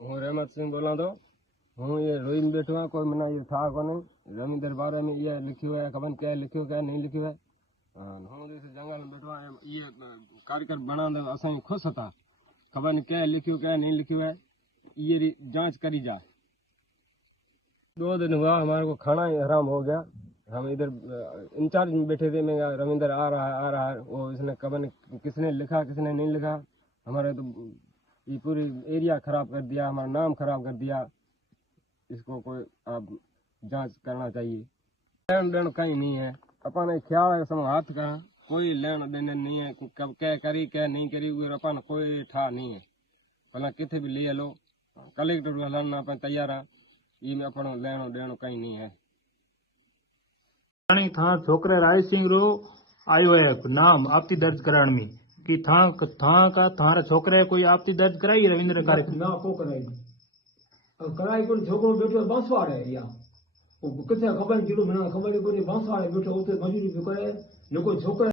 हूँ रहमत सिंह बोला तो हूँ ये रोइन बैठो हाँ कोई मना ये था को नहीं रविंद्र बारे में ये लिखियो है खबर क्या लिखियो क्या नहीं लिखियो है हूँ जैसे जंगल में बैठो है ये कार्यक्रम बना दे असां खुश था खबर नहीं क्या लिखियो क्या नहीं लिखियो है ये जांच करी जा 2 दिन हुआ हमारे को खाना ही हराम हो गया हम इधर इंचार्ज में बैठे थे मैं रविंद्र आ रहा है वो इसने खबर किसने लिखा किसने नहीं लिखा हमारे तो ये पूरी एरिया खराब कर दिया हमारा नाम खराब कर दिया इसको कोई आप जांच करना चाहिए लेन देन कहीं नहीं है अपन ख्याल है हाथ का कोई लेन देन नहीं है कब क्या करी क्या नहीं करी अपन कोई ठा नहीं है भला किथे भी ले लो कलेक्टर हलन अपन तैयार है ये में अपन लेनो देनो कहीं नहीं है था छोकरे राय सिंह रो आयो है नाम आपती दर्ज कराने में कि था का थारा छोकरे कोई आपती दर्ज कराई रविंद्र कार्यक्रम ना को कराई कराई कोई छोकरो बैठो बांसवाड़े या किथे खबर जीरो मना खबर कोई बांसवाड़े बैठो उते मजूरी पे करे नको छोकरा